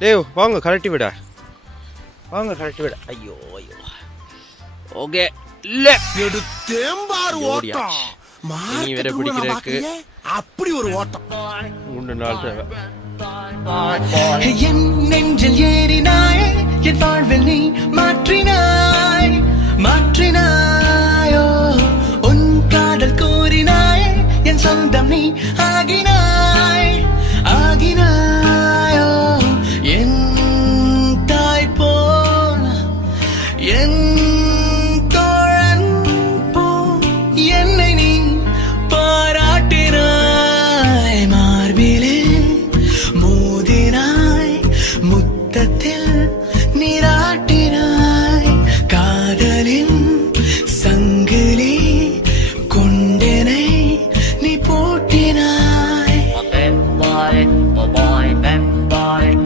டேய் வாங்க கரெக்டி விட வாங்க கரெக்டி விட ஐயோ ஐயோ ஓகே இல்ல எடுத்தேம்பார் ஓட்டம் நீ வேற பிடிக்கிறதுக்கு அப்படி ஒரு ஓட்டம் 3 நாள் தேவை